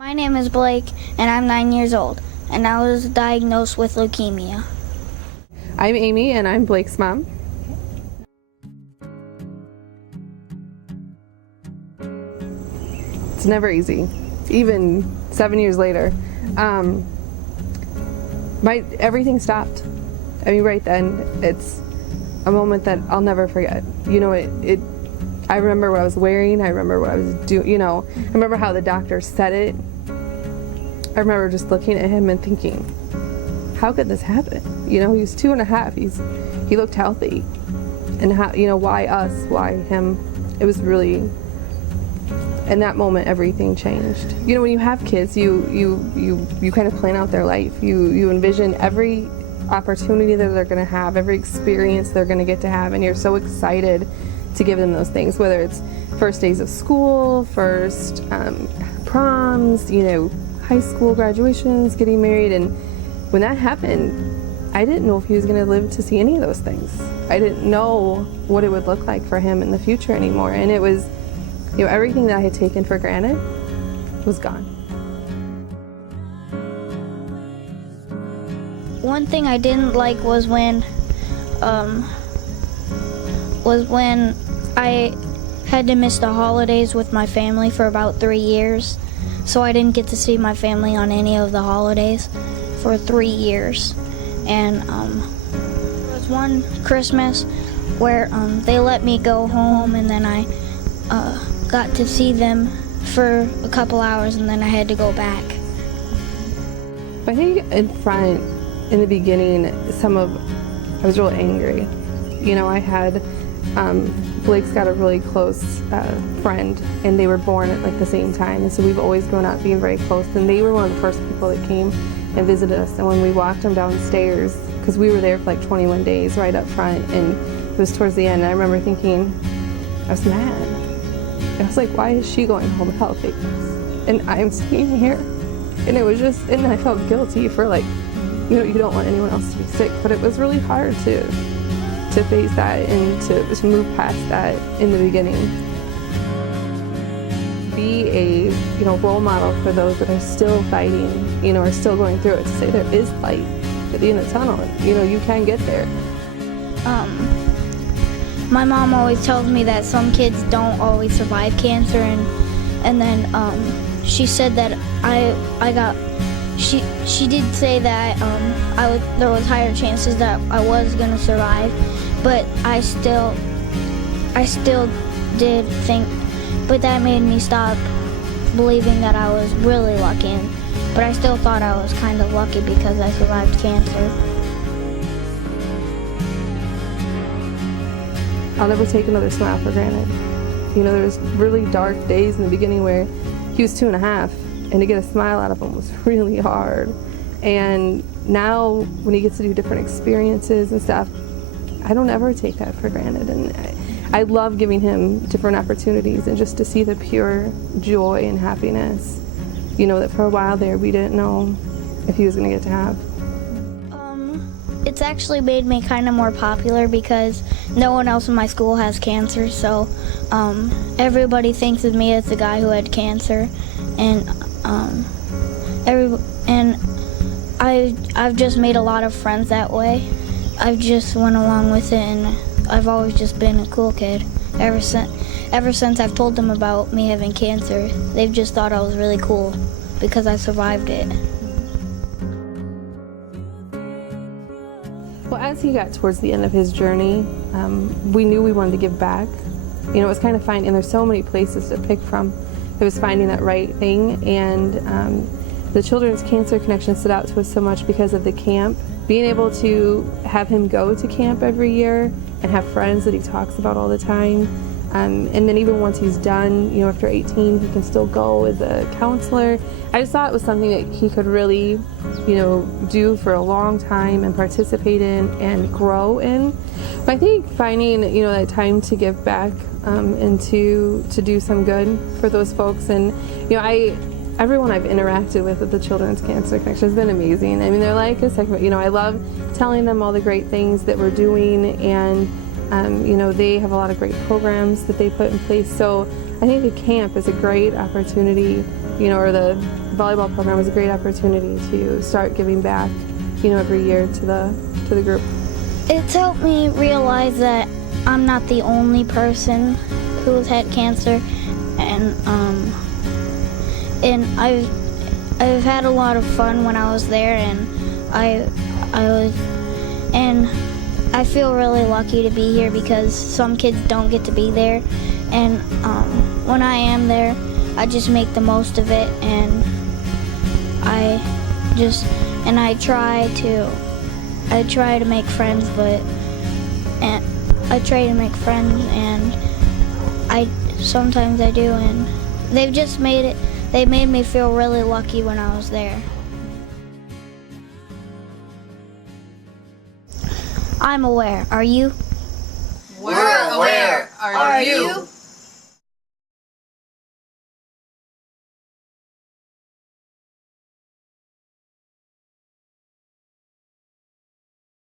My name is Blake, and I'm 9 years old, and I was diagnosed with leukemia. I'm Amy, and I'm Blake's mom. It's never easy, even 7 years later. Everything stopped. I mean, right then, it's a moment that I'll never forget. You know, I remember what I was wearing, I remember what I was doing, I remember how the doctor said it. I remember just looking at him and thinking, how could this happen? He was 2.5, he looked healthy. And how, why us, why him? It was really, in that moment, everything changed. When you have kids, you kind of plan out their life. You envision every opportunity that they're gonna have, every experience they're gonna get to have, and you're so excited to give them those things, whether it's first days of school, first proms, high school graduations, getting married. And when that happened, I didn't know if he was going to live to see any of those things. I didn't know what it would look like for him in the future anymore. And it was, everything that I had taken for granted was gone. One thing I didn't like was when I had to miss the holidays with my family for about 3 years. So I didn't get to see my family on any of the holidays for 3 years. And there was one Christmas where they let me go home, and then I got to see them for a couple hours, and then I had to go back. I think in the beginning, I was real angry. I had Blake's got a really close friend, and they were born at the same time, and so we've always grown up being very close. And they were one of the first people that came and visited us. And when we walked them downstairs, because we were there for 21 days right up front, and it was towards the end, and I remember thinking, I was mad. And I was like, why is she going home healthy? And I'm sitting here. And it was just, and I felt guilty for you don't want anyone else to be sick, but it was really hard to face that and to move past that in the beginning. Be a role model for those that are still fighting, are still going through it, to say there is light at the end of the tunnel. You can get there. My mom always tells me that some kids don't always survive cancer, and then she said that she did say that there was higher chances that I was gonna survive. But I still did think, but that made me stop believing that I was really lucky. But I still thought I was kind of lucky because I survived cancer. I'll never take another smile for granted. There was really dark days in the beginning where he was 2.5, and to get a smile out of him was really hard. And now when he gets to do different experiences and stuff, I don't ever take that for granted. And I love giving him different opportunities, and just to see the pure joy and happiness, that for a while there we didn't know if he was going to get to have. It's actually made me kind of more popular because no one else in my school has cancer, so everybody thinks of me as the guy who had cancer, and I've just made a lot of friends that way. I've just went along with it, and I've always just been a cool kid. Ever since I've told them about me having cancer, they've just thought I was really cool because I survived it. Well, as he got towards the end of his journey, we knew we wanted to give back. It was kind of finding, and there's so many places to pick from. It was finding that right thing, and the Children's Cancer Connection stood out to us so much because of the camp. Being able to have him go to camp every year and have friends that he talks about all the time. And then even once he's done, after 18, he can still go as a counselor. I just thought it was something that he could really, do for a long time and participate in and grow in. But I think finding, that time to give back and to do some good for those folks. And, everyone I've interacted with at the Children's Cancer Connection has been amazing. I mean, they're like a second, I love telling them all the great things that we're doing, and they have a lot of great programs that they put in place. So I think the camp is a great opportunity, or the volleyball program is a great opportunity to start giving back, every year to the group. It's helped me realize that I'm not the only person who's had cancer, and I've had a lot of fun when I was there, and I feel really lucky to be here because some kids don't get to be there, and when I am there, I just make the most of it, and I try to make friends, and sometimes I do, and they made me feel really lucky when I was there. I'm aware. Are you? We're aware. Are you?